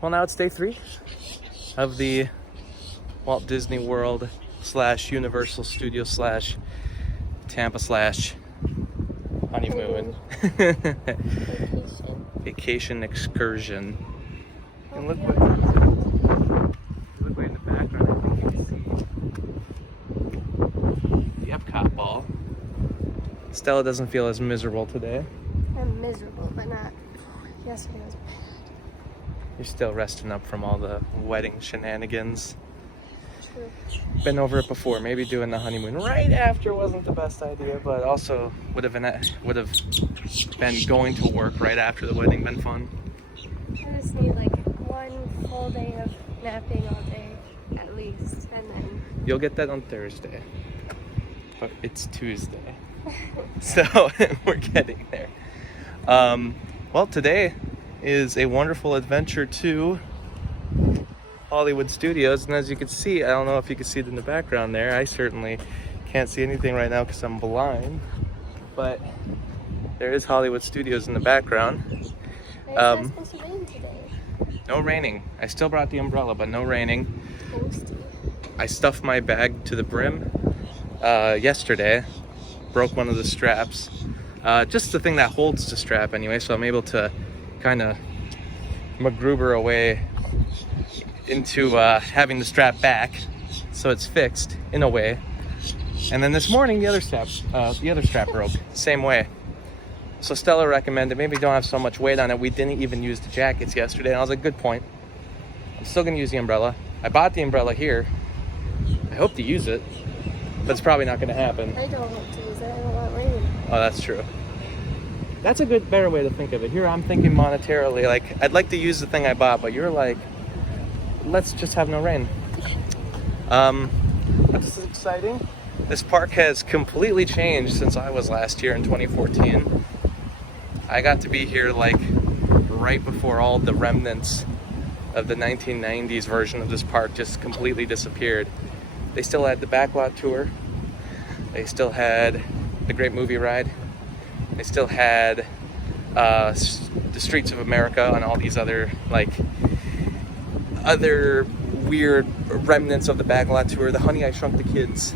well, now it's day 3 of the Walt Disney World / Universal Studio / Tampa / Honeymoon vacation excursion. And look right in the background, I think you can see the Epcot ball. Stella doesn't feel as miserable today. I'm miserable, but not. Yesterday was bad. You're still resting up from all the wedding shenanigans. True. Been over it before. Maybe doing the honeymoon right after wasn't the best idea, but also would have been going to work right after the wedding been fun. I just need like one full day of napping all day, at least, and then. You'll get that on Thursday, but it's Tuesday, so we're getting there. Well, today is a wonderful adventure to Hollywood Studios, and as you can see, I don't know if you can see it in the background there, I certainly can't see anything right now because I'm blind, but there is Hollywood Studios in the background. It's supposed to rain today. No raining. I still brought the umbrella, but no raining. Toasty. I stuffed my bag to the brim yesterday, broke one of the straps, just the thing that holds the strap anyway, so I'm able to kind of MacGruber away into having the strap back, so it's fixed in a way. And then this morning, the other strap broke, same way. So Stella recommended maybe don't have so much weight on it. We didn't even use the jackets yesterday, and I was like, good point. I'm still gonna use the umbrella. I bought the umbrella here. I hope to use it, but it's probably not gonna happen. I don't want to use it. I don't want rain. Oh, that's true. That's a better way to think of it. Here I'm thinking monetarily, like I'd like to use the thing I bought, but you're like, let's just have no rain. This is exciting. This park has completely changed since I was last here in 2014. I got to be here like right before all the remnants of the 1990s version of this park just completely disappeared. They still had the backlot tour. They still had the Great Movie Ride. They still had the Streets of America and all these other weird remnants of the backlot tour. The Honey, I Shrunk the Kids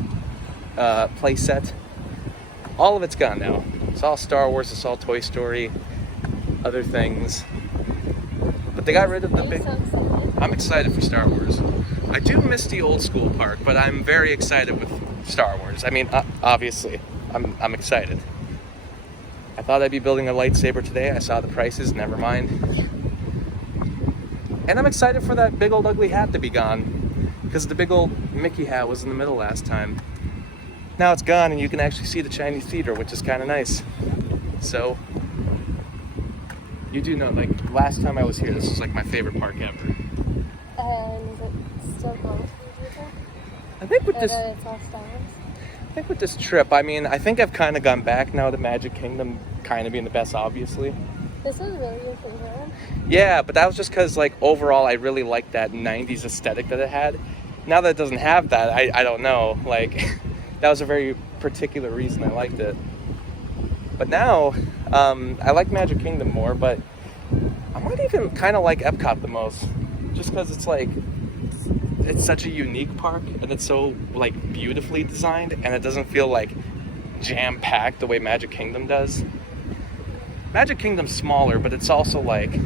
play set. All of it's gone now. It's all Star Wars, it's all Toy Story, other things. But they got rid of the big... So excited. I'm excited for Star Wars. I do miss the old school park, but I'm very excited with Star Wars. I mean, obviously, I'm excited. I thought I'd be building a lightsaber today. I saw the prices, never mind. And I'm excited for that big old ugly hat to be gone, because the big old Mickey hat was in the middle last time. Now it's gone and you can actually see the Chinese theater, which is kind of nice. So, you do know, like, last time I was here, this was like my favorite park ever. And is it still going to be, do you think? I think with Or this... that it's all Star Wars? I think with this trip, I mean, I think I've kind of gone back now to Magic Kingdom kind of being the best, obviously. This is really your favorite one? Yeah, but that was just because, like, overall, I really liked that 90s aesthetic that it had. Now that it doesn't have that, I don't know. Like, that was a very particular reason I liked it. But now, I like Magic Kingdom more, but I might even kind of like Epcot the most. Just because it's, like, it's such a unique park, and it's so, like, beautifully designed, and it doesn't feel, like, jam-packed the way Magic Kingdom does. Magic Kingdom's smaller, but it's also, like,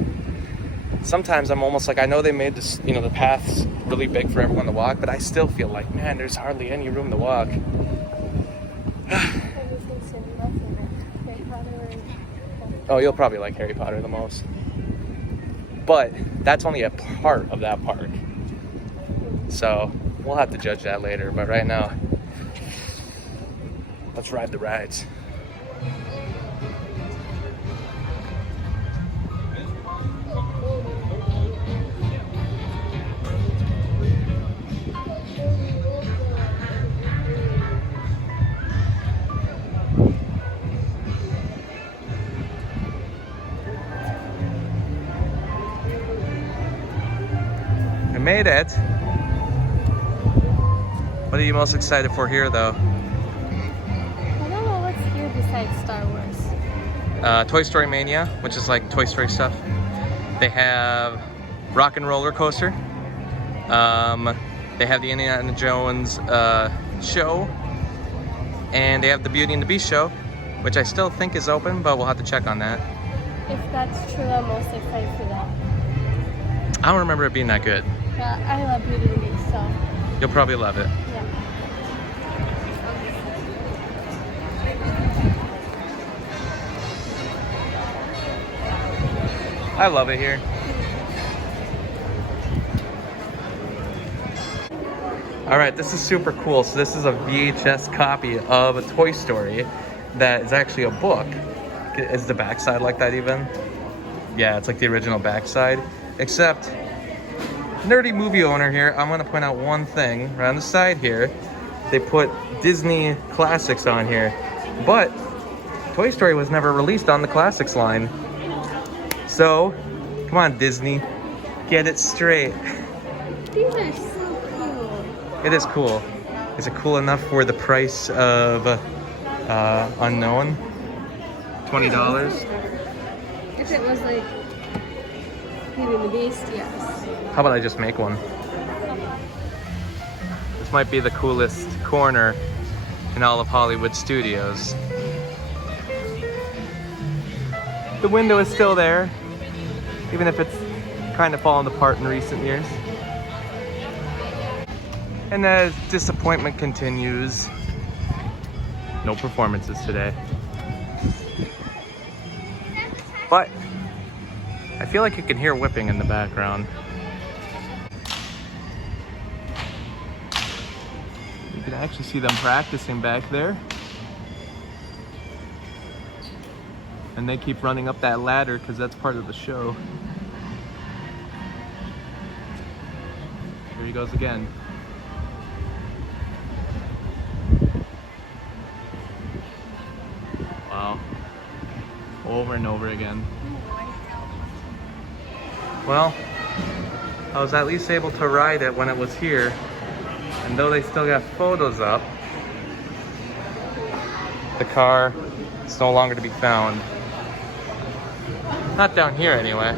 sometimes I'm almost like, I know they made this, you know, the paths really big for everyone to walk, but I still feel like, man, there's hardly any room to walk. Oh, you'll probably like Harry Potter the most. But that's only a part of that park. So we'll have to judge that later. But right now, let's ride the rides. We made it. What are you most excited for here, though? I don't know what's here besides Star Wars. Toy Story Mania, which is like Toy Story stuff. They have Rock and Roller Coaster. They have the Indiana Jones show, and they have the Beauty and the Beast show, which I still think is open, but we'll have to check on that. If that's true, I'm most excited for that. I don't remember it being that good. Yeah, I love Beauty and the Beast, so You'll probably love it. yeah. I love it here. All right, this is super cool. So this is a VHS copy of a Toy Story that is actually a book. Is the backside like that even? Yeah, it's like the original backside. Except, nerdy movie owner here, I'm gonna point out one thing. Right on the side here, they put Disney classics on here. But Toy Story was never released on the classics line. So, come on Disney, get it straight. These are so cool. It is cool. Is it cool enough for the price of unknown? $20? If it was like Beauty and the Beast, yes. How about I just make one? This might be the coolest corner in all of Hollywood studios. The window is still there, even if it's kind of fallen apart in recent years. And as disappointment continues, no performances today. But I feel like you can hear whipping in the background. You can actually see them practicing back there. And they keep running up that ladder because that's part of the show. Here he goes again. Wow. Over and over again. Well, I was at least able to ride it when it was here. And though they still got photos up, the car is no longer to be found. Not down here anyway.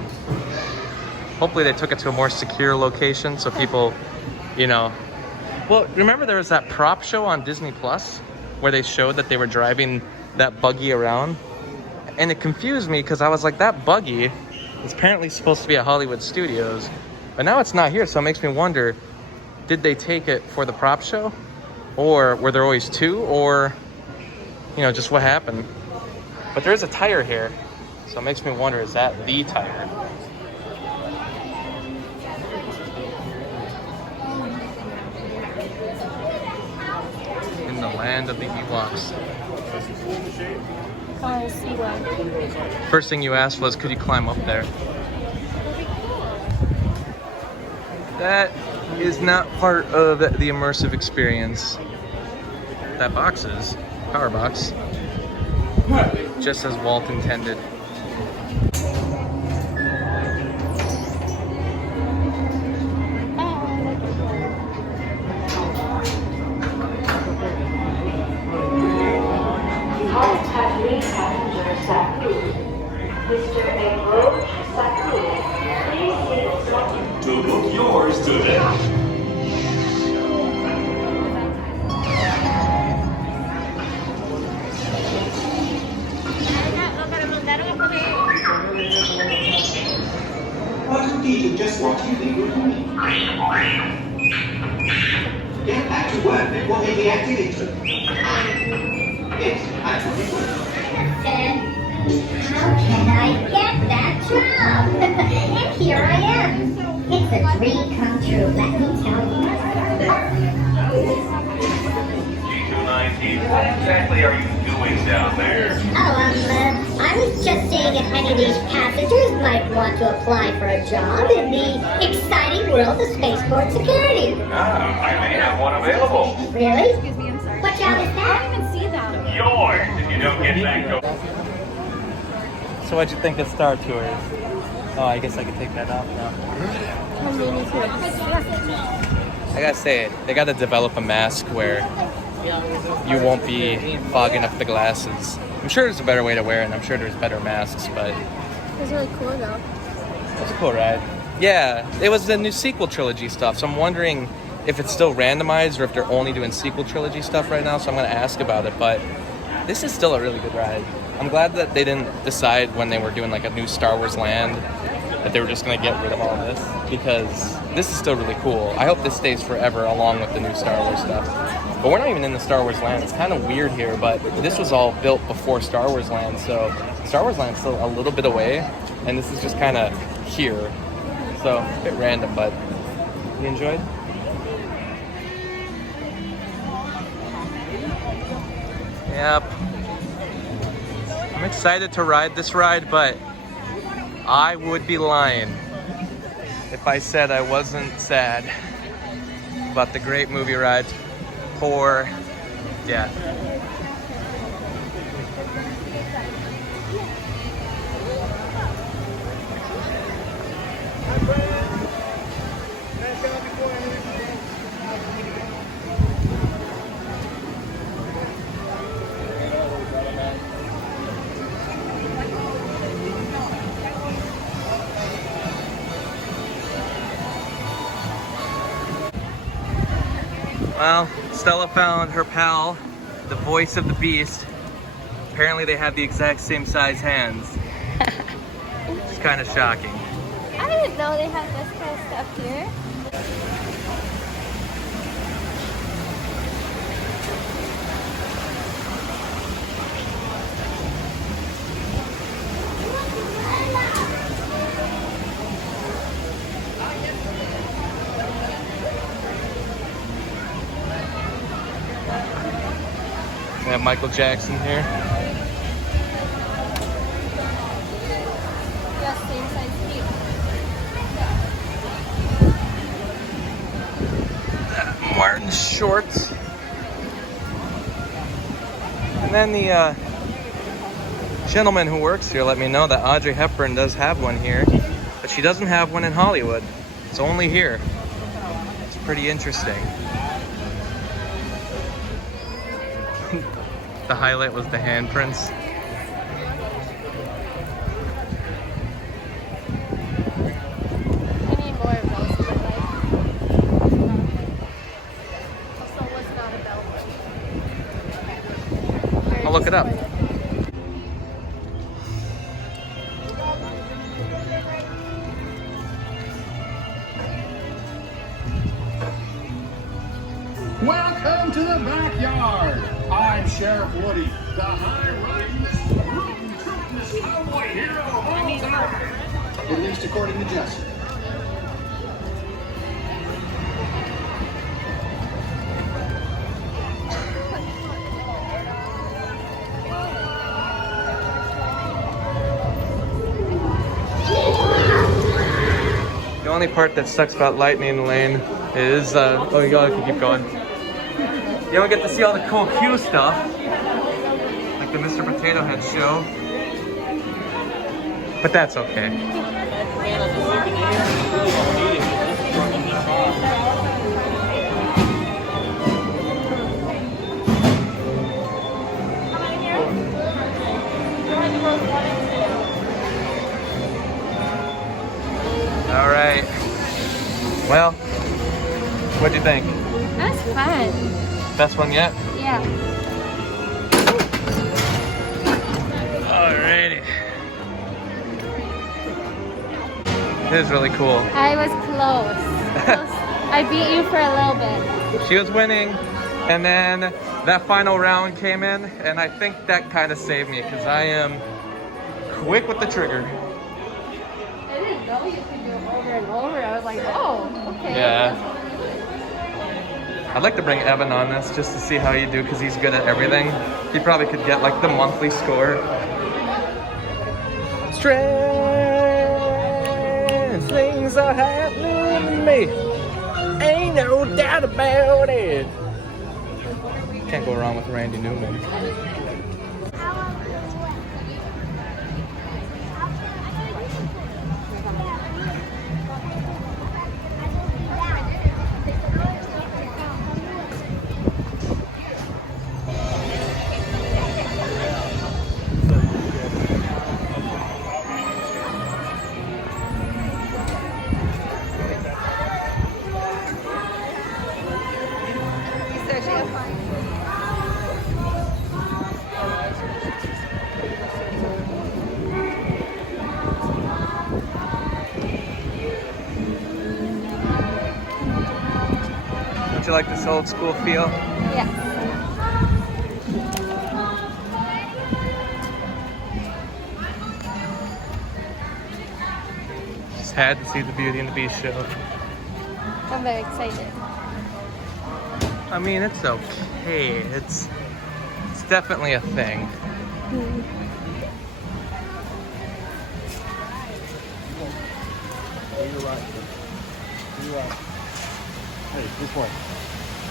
Hopefully they took it to a more secure location so people, you know. Well, remember there was that prop show on Disney Plus where they showed that they were driving that buggy around? And it confused me because I was like, that buggy is apparently supposed to be at Hollywood Studios, but now it's not here, so it makes me wonder, did they take it for the prop show? Or were there always two? Or, you know, just what happened? But there is a tire here, so it makes me wonder, is that the tire? In the land of the Ewoks. I'll see one. First thing you asked was, could you climb up there? That is not part of the immersive experience. That box is. Power box. Just as Walt intended. To book yours today. What indeed just what you think would be? Get back to work before they deactivate you. Yes, that's what it was. How can I get that job? And here I am. It's a dream come true, let me tell you. G219, what exactly are you doing down there? Oh, I was just seeing if any of these passengers might want to apply for a job in the exciting world of spaceport security. I may have one available. Really? Excuse me, I'm sorry. What job is that? I didn't even see them. Yours, if you don't get back to... So what'd you think of Star Tours? Oh, I guess I can take that off now. I gotta say, they gotta develop a mask where you won't be fogging up the glasses. I'm sure there's a better way to wear it, and I'm sure there's better masks, but It's really cool though. it's a cool ride. Yeah, it was the new sequel trilogy stuff, so I'm wondering if it's still randomized or if they're only doing sequel trilogy stuff right now, so I'm going to ask about it, but this is still a really good ride. I'm glad that they didn't decide when they were doing like a new Star Wars land that they were just going to get rid of all this, because this is still really cool. I hope this stays forever along with the new Star Wars stuff. But we're not even in the Star Wars land. It's kind of weird here, but this was all built before Star Wars land, so Star Wars land's still a little bit away, and this is just kind of here. So, a bit random, but you enjoyed? Yep. I'm excited to ride this ride, but I would be lying if I said I wasn't sad about the great movie ride. Poor Death. Well, Stella found her pal, the voice of the beast. Apparently they have the exact same size hands. It's kind of shocking. I didn't know they had this kind of stuff here. We have Michael Jackson here. Yeah, same size feet. Martin shorts. And then the gentleman who works here let me know that Audrey Hepburn does have one here, but she doesn't have one in Hollywood. It's only here. It's pretty interesting. The highlight was the handprints. I need more of those in my life. Also, was not a bell. I'll look it up. Welcome to the backyard. I'm Sheriff Woody, the high-ridingest, rootin'-tootin'est cowboy hero of all time. At least according to Jesse. The only part that sucks about Lightning Lane is, oh, you can keep going. You don't get to see all the cool Q stuff, like the Mr. Potato Head show. But that's okay. All right. Well, what'd you think? That was fun. Best one yet? Yeah. Alrighty. It is really cool. I was close. I beat you for a little bit. She was winning, and then that final round came in, and I think that kind of saved me because I am quick with the trigger. I didn't know you could do it over and over. I was like, oh, okay. Yeah. I'd like to bring Evan on this just to see how you do because he's good at everything. He probably could get like the monthly score. Strange things are happening to me. Ain't no doubt about it. Can't go wrong with Randy Newman. you like this old school feel? Yes. Just had to see the Beauty and the Beast show. I'm very excited. I mean, it's okay. It's definitely a thing. Hey, this way.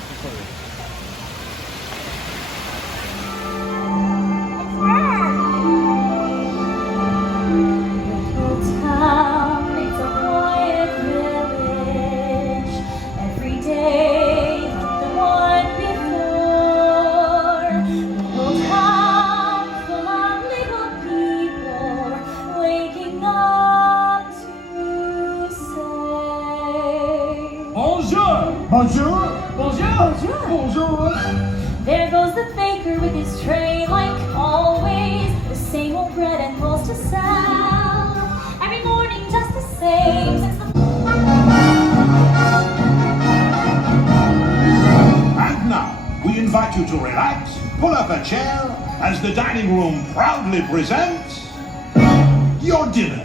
This way. Bonjour! Bonjour! Bonjour! There goes the baker with his tray, like always. The same old bread and rolls to sell. Every morning just the same since the... And now, we invite you to relax, pull up a chair, as the dining room proudly presents your dinner.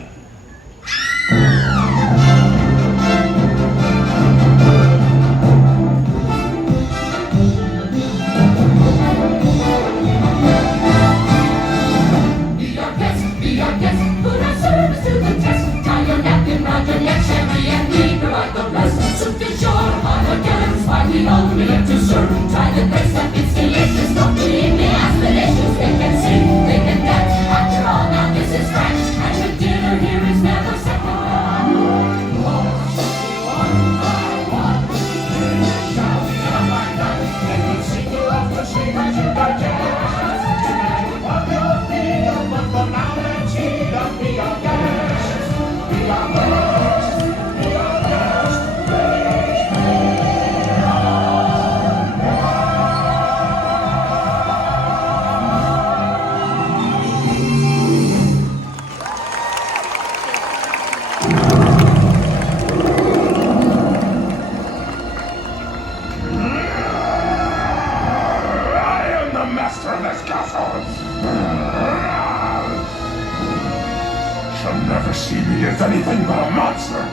Shall never see me as anything but a monster.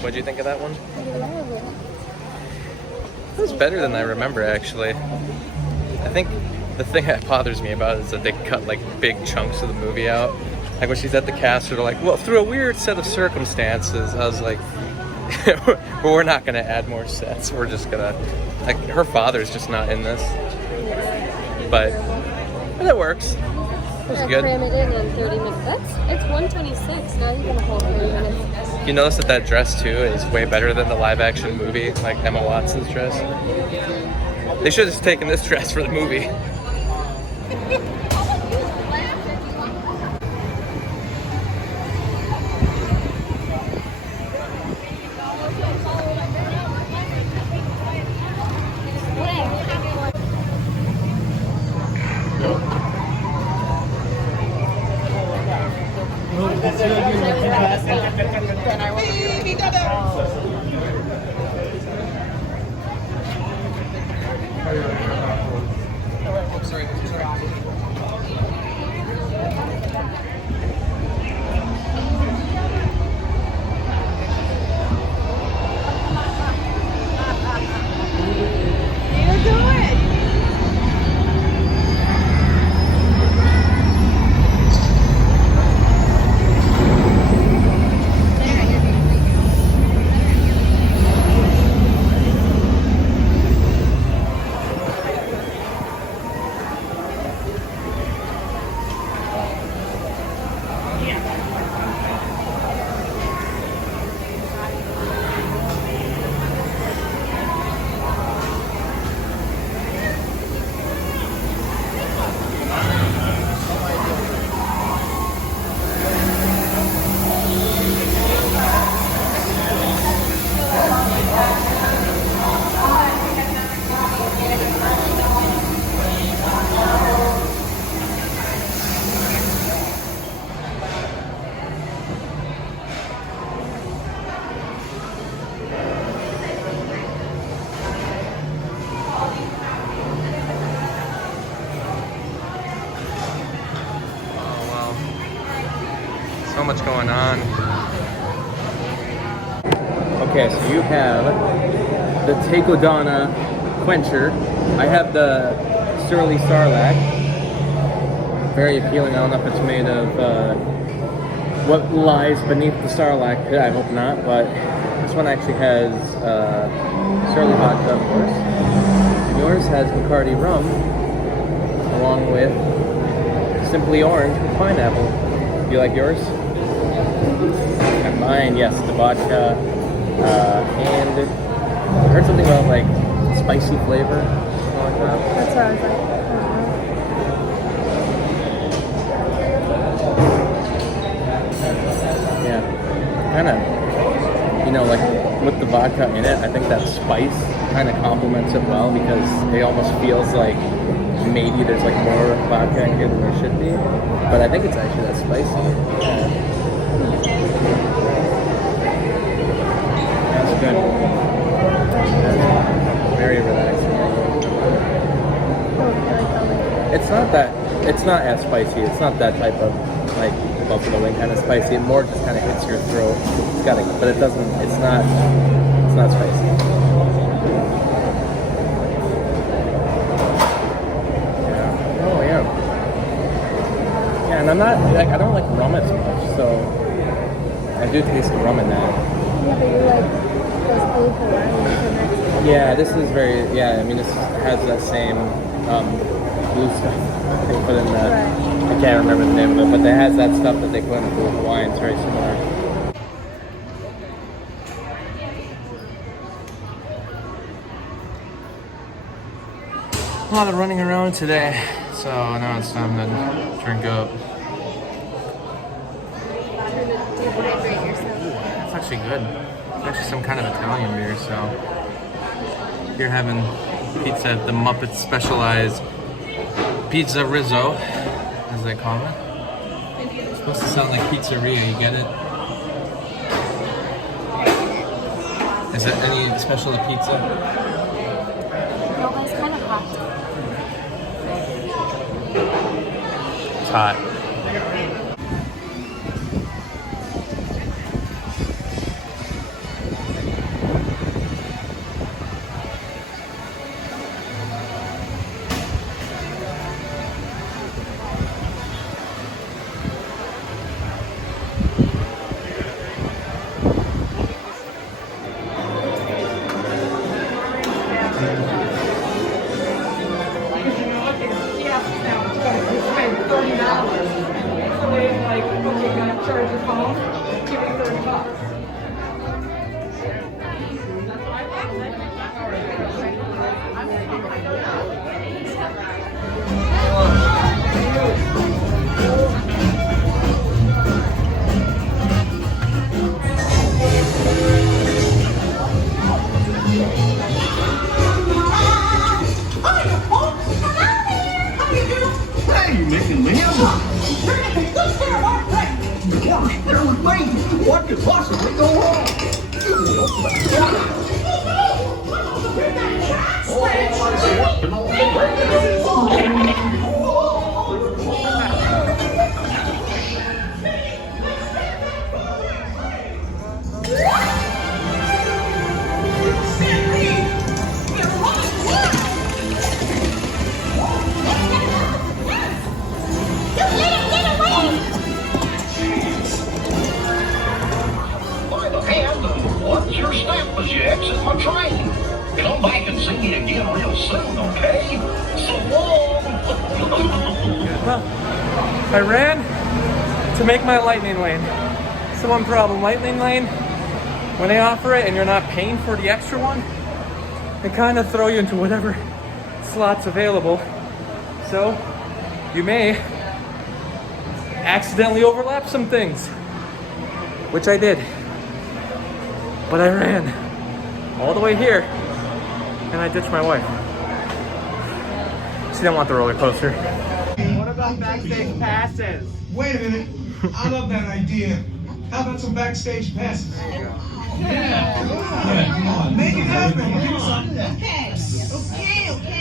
What'd you think of that one? It was better than I remember, actually. I think the thing that bothers me about it is that they cut like big chunks of the movie out. Like when she's at the castle, they're like, well, through a weird set of circumstances. I was like, well, we're not gonna add more sets. We're just gonna, like, her father's just not in this. But it works. It was good. Cram it in 30 minutes. It's 1:26, not even a whole 30 minutes. You notice that that dress too is way better than the live action movie, like Emma Watson's dress. They should have just taken this dress for the movie. so much going on. Okay, so you have the Takodana Quencher. I have the Surly Sarlacc. Very appealing. I don't know if it's made of what lies beneath the Sarlacc pit. I hope not, but this one actually has Surly vodka, of course. And yours has Bacardi rum, along with Simply Orange with pineapple. Do you like yours? And mine, yes, the vodka. And I heard something about like spicy flavor. Something like that. That's what I was like. Yeah, kind of, you know, like with the vodka in it, I think that spice kind of complements it well because it almost feels like maybe there's like more vodka in here than there should be. But I think it's actually that spicy. Yeah. That's good. That's very relaxing. It's not as spicy. It's not that type of like buffalo wing kind of spicy. It more just kind of hits your throat. It's got it, but it doesn't. It's not spicy. Yeah. Oh yeah. Yeah, and I'm not like I don't like rum as much, so I do taste the rum in that. Yeah, but you like those blue Hawaiians and that's Yeah, this is very. Yeah, I mean this has that same blue stuff they put in the. right. I can't remember the name of it, but it has that stuff that they put in the blue Hawaiian. It's very similar. A lot of running around today, so now it's time to drink up. Dehydrate yourself. It's actually good. It's actually some kind of Italian beer, so. You're having pizza at the Muppet Specialized Pizza Rizzo, as they call it. It's supposed to sound like pizzeria, you get it? Is it any special to pizza? No, but it's kind of hot. It's hot. Hey, Nick and Liam. Bear with me. What could possibly go wrong? By the hand of what's your step as you exit my train? Come back and see me again real soon, okay? So long. Well, I ran to make my lightning lane. So one problem, lightning lane, when they offer it and you're not paying for the extra one, they kind of throw you into whatever slots available. So you may accidentally overlap some things, which I did. But I ran all the way here and I ditched my wife. She didn't want the roller coaster. What about backstage passes? Wait a minute. I love that idea. How about some backstage passes? Yeah. Come on. Make it happen. Okay,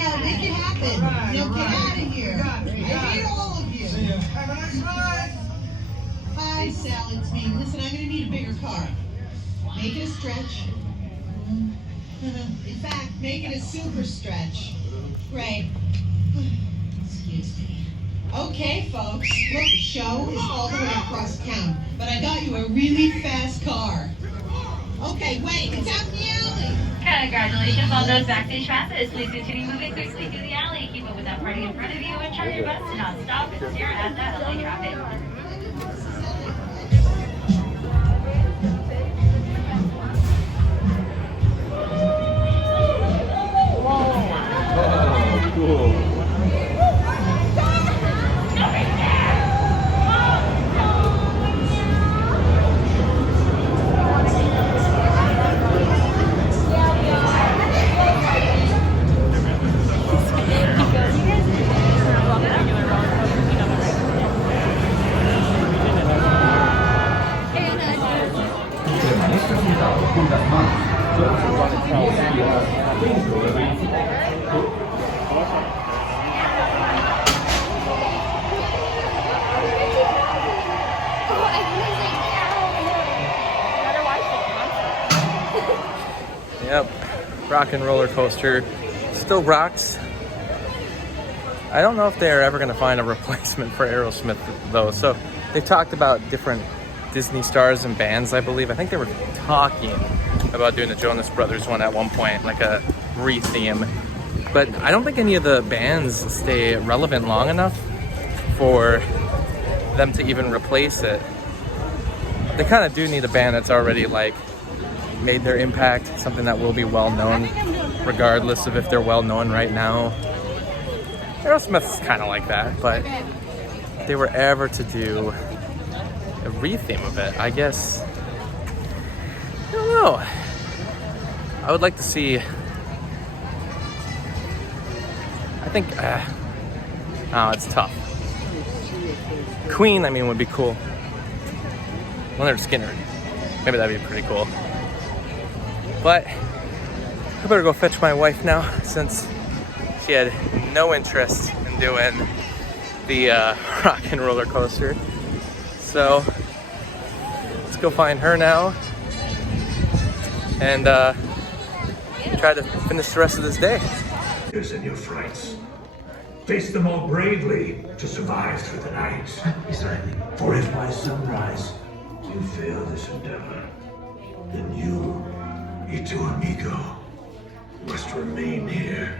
I'll make it happen. Now get out of here. I hate all of you. Have a nice ride. Bye. Hi, Sal, it's me. Listen, I'm gonna need a bigger car. Make it a stretch. In fact, make it a super stretch. Great. Excuse me. Okay, folks. Look, the show is all the way across town, but I got you a really fast car. Okay, wait, it's out in the alley. Congratulations on those backstage passes. Please continue moving quickly through the alley. Keep up with that party in front of you and try your best to not stop and stare at that LA traffic. Oh, cool. Yep, rock and roller coaster still rocks. I don't know if they're ever going to find a replacement for Aerosmith though. So they talked about different Disney stars and bands, I believe. I think they were talking about doing a Jonas Brothers one at one point, like a re-theme. But I don't think any of the bands stay relevant long enough for them to even replace it. They kind of do need a band that's already like made their impact, something that will be well known regardless of if they're well known right now. Aerosmith's kind of like that, but if they were ever to do a re-theme of it, I guess, I don't know. I would like to see, I think, oh, it's tough. Queen, I mean, would be cool. Leonard Skinner, maybe that'd be pretty cool. But I better go fetch my wife now, since she had no interest in doing the rock and roller coaster. So let's go find her now and try to finish the rest of this day. In your frights, face them all bravely to survive through the night. For if by sunrise you fail this endeavor, then you, y tu amigo, must remain here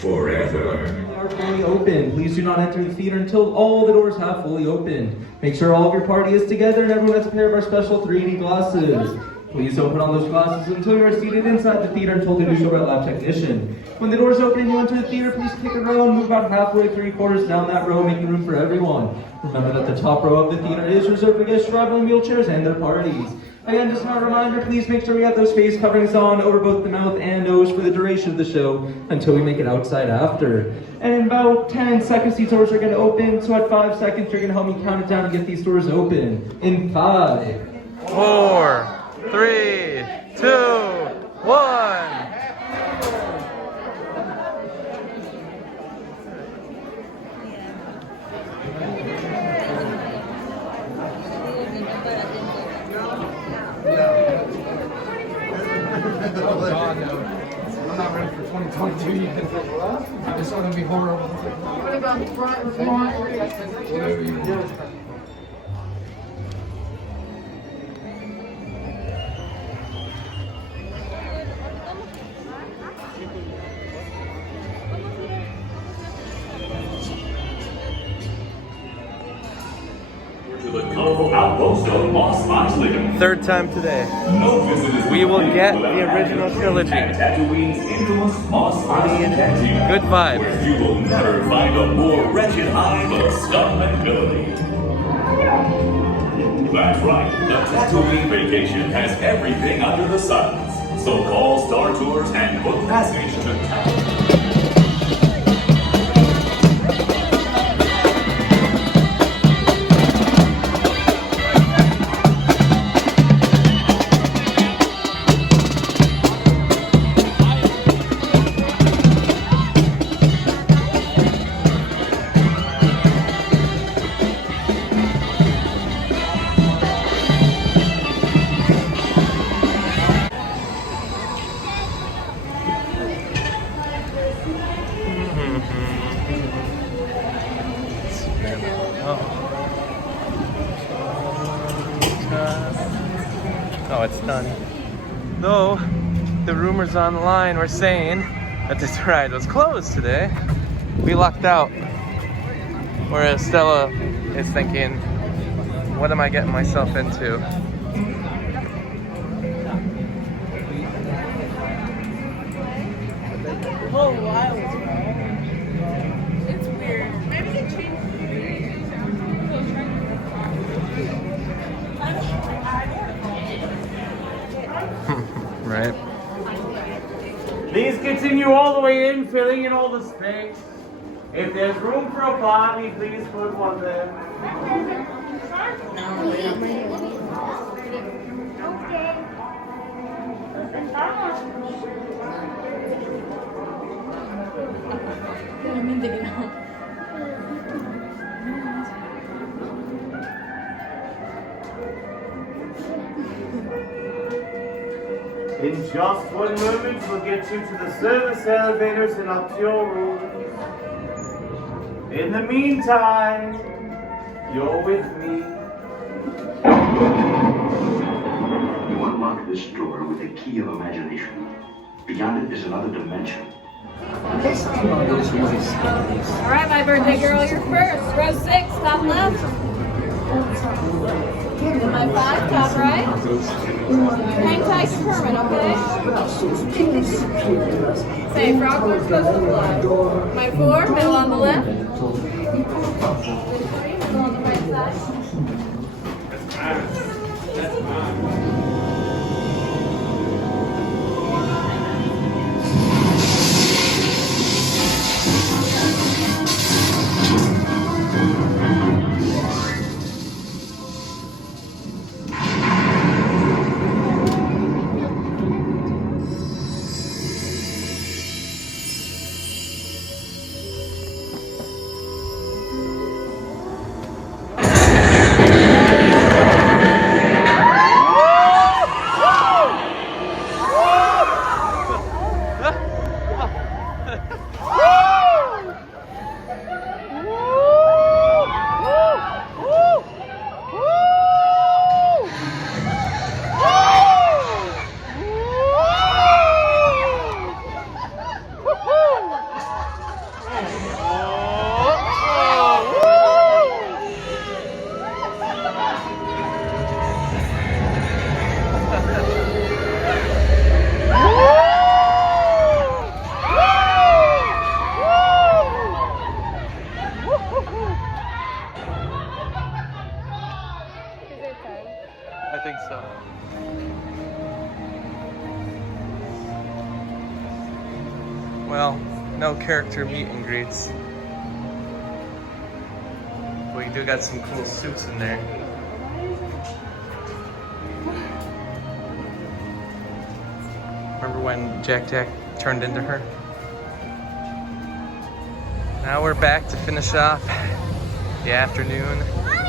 forever. Are fully open. Please do not enter the theater until all the doors have fully opened. Make sure all of your party is together and everyone has a pair of our special 3D glasses. Please don't put on those glasses until you are seated inside the theater and told to do so by a lab technician. When the doors open and you enter the theater, please take a row and move about halfway 3/4 down that row, making room for everyone. Remember that the top row of the theater is reserved for guests traveling wheelchairs and their parties. Again, just a reminder, please make sure we have those face coverings on over both the mouth and nose for the duration of the show until we make it outside after. And in about 10 seconds, these doors are going to open. So at 5 seconds, you're going to help me count it down and get these doors open. In 5, 4, 3, 2, 1. Oh God, no. I'm not ready for 2022 yet. It's going to be horrible. What about the front and front? Whatever you do. To the colorful outpost of Mos Eisley. Third time today. No visit is We will complete get without the original having a trilogy. trip at Tatooine's infamous Mos Eisley Canteen. Good vibes. Where you will never find a more wretched hive of scum and villainy. That's right, the Tatooine vacation has everything under the sun. So call Star Tours and book passage to Tatooine. it's done. Though, the rumors online were saying that this ride was closed today. We lucked out. Whereas Stella is thinking, what am I getting myself into? Oh, wild. It's weird. Maybe they changed. Right. Please continue all the way in, filling in all the space. If there's room for a party, please put one there. In just 1 moment, we'll get you to the service elevators and up to your room. In the meantime, you're with me. You unlock this door with the key of imagination. Beyond it is another dimension. All right, my birthday girl, you're first. Row 6, top left. My 5, top right. Hang tight to Herman, okay? Say, frog coast to fly. My 4, middle on the left. Middle on the right side. I think so. Well, no character meet and greets. We do got some cool suits in there. Remember when Jack turned into her? Now we're back to finish off the afternoon,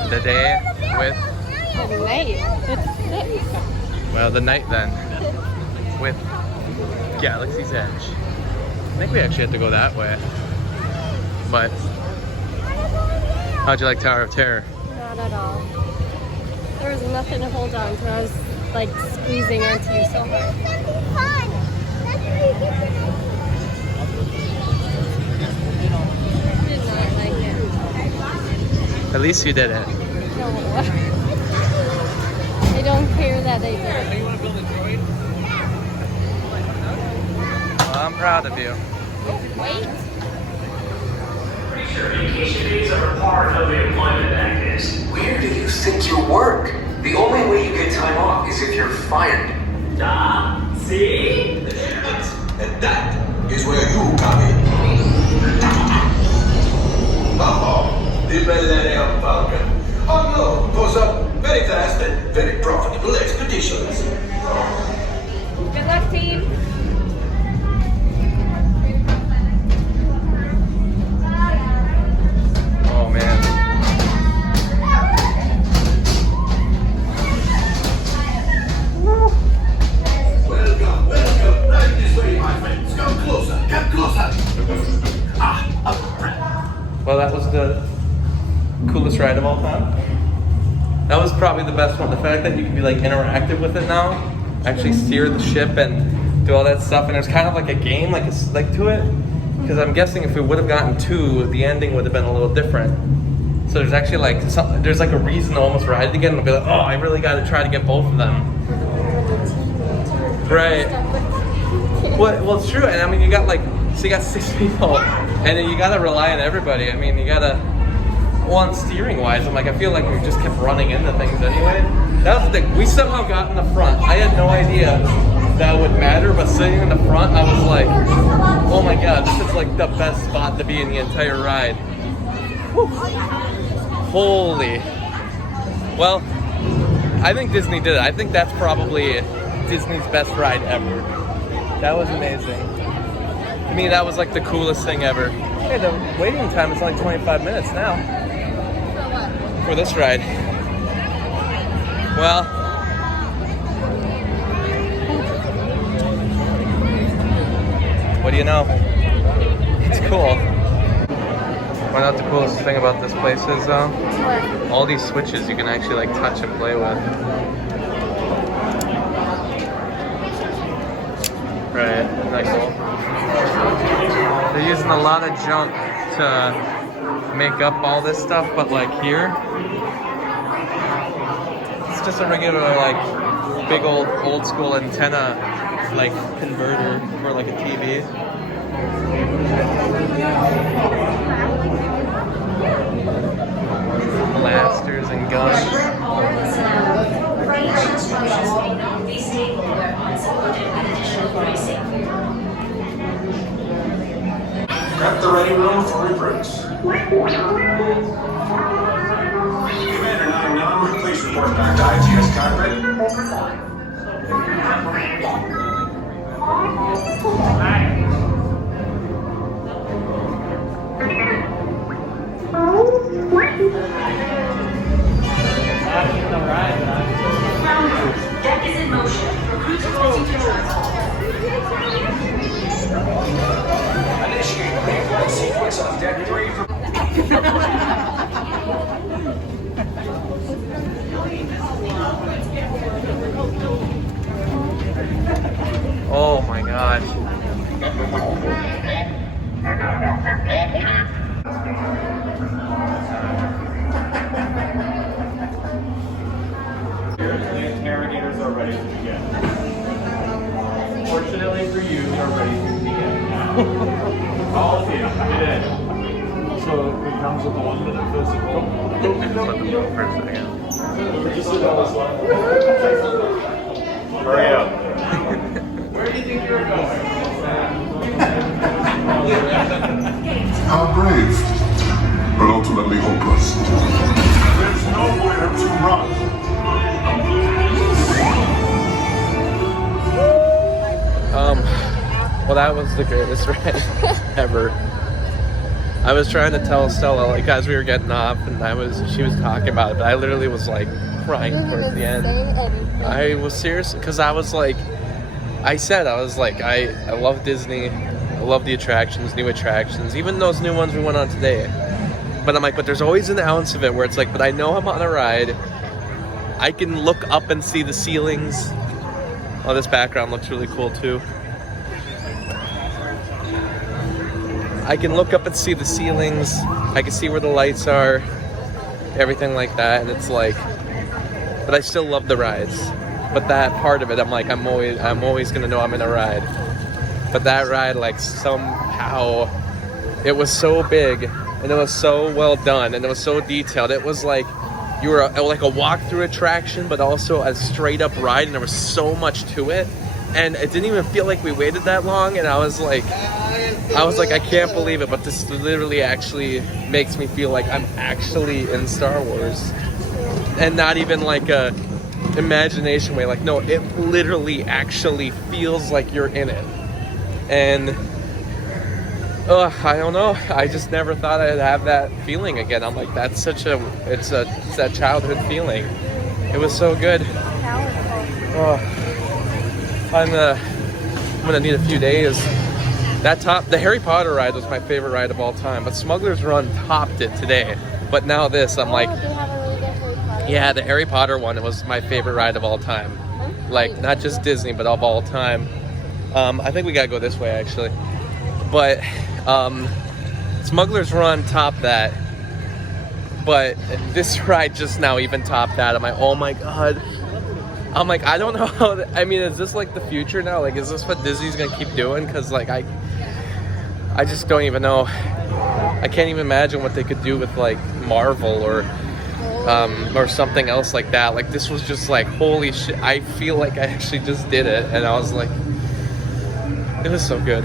the day with... The night. It's 6. Well, the night then, with Galaxy's Edge. I think we actually had to go that way. But, how'd you like Tower of Terror? Not at all. There was nothing to hold on to. I was like squeezing into you so hard. I did not like it. At least you did it. No. I don't care that they did. You want to build a droid? Well, I'm proud of you. Oh, wait. Pretty sure vacation days are a part of the Employment Act is. Where do you think you work? The only way you get time off is if you're fired. See? And that is where you come in. Oh, the Millennium Falcon. Unknown goes up very fast and very profitable expeditions. Good luck, team. Oh man. Welcome. Right this way, my friends. Come closer. Well, that was the coolest ride of all time. That was probably the best one. The fact that you can be like interactive with it now actually steer the ship and do all that stuff. And there's kind of like a game, like to it. Because I'm guessing if we would have gotten 2, the ending would have been a little different. So there's actually like there's like a reason to almost ride it again and be like, oh, I really got to try to get both of them. Right. Well, it's true. And I mean, you got 6 people, and then you got to rely on everybody. I mean, you got to. Well, steering wise, I'm like, I feel like we just kept running into things anyway. That was the thing. We somehow got in the front. I had no idea that would matter, but sitting in the front, I was like, oh my god, this is like the best spot to be in the entire ride. Whew. Holy. Well, I think Disney did it. I think that's probably Disney's best ride ever. That was amazing. To me, that was like the coolest thing ever. Hey, the waiting time is only 25 minutes now. For this ride. Well, what do you know? It's cool. Why not the coolest thing about this place is all these switches you can actually like touch and play with. Right, that's cool. They're using a lot of junk to make up all this stuff, but like here, it's just a regular like big old school antenna like converter for like a TV. Blasters and guns. Prep the ready room for reprints. Commander 99, please report back to IGS cockpit. Deck is in motion. Recruits closing to Initiate pre-flight sequence on deck 3 for... Oh my gosh. The interrogators are ready to begin. Fortunately for you, they're ready to begin now. All of you, get in. So it comes with a 1 minute physical. Hurry up. Where do you think you're going? How brave, but ultimately hopeless. There's nowhere to run. Well, that was the greatest ride ever. I was trying to tell Stella, like, as we were getting off, and she was talking about it, but I literally was like crying towards the end. I was serious, because I was like, I love Disney. I love the attractions, new attractions, even those new ones we went on today. But I'm like, but there's always an ounce of it where it's like, but I know I'm on a ride. I can look up and see the ceilings. Oh, this background looks really cool too. I can look up and see the ceilings. I can see where the lights are, everything like that. And it's like, but I still love the rides. But that part of it, I'm like, I'm always gonna know I'm in a ride. But that ride, like, somehow, it was so big and it was so well done and it was so detailed. It was like you were like a walk-through attraction, but also a straight-up ride, and there was so much to it. And it didn't even feel like we waited that long. And I was like, I can't believe it, but this literally actually makes me feel like I'm actually in Star Wars. And not even like a imagination way. Like, no, it literally actually feels like you're in it. And I don't know. I just never thought I'd have that feeling again. I'm like, that's it's that childhood feeling. It was so good. Oh, I'm gonna need a few days. The Harry Potter ride was my favorite ride of all time, but Smuggler's Run topped it today. But now this, I'm like, yeah, the Harry Potter one was my favorite ride of all time. like not just Disney, but of all time. I think we gotta go this way actually. But Smuggler's Run topped that. But this ride just now even topped that. I'm like, oh my god. I'm like, I don't know how. I mean, is this like the future now? Like, is this what Disney's gonna keep doing? Because like I just don't even know. I can't even imagine what they could do with like Marvel or something else like that. Like this was just like, holy shit. I feel like I actually just did it, and I was like, it was so good.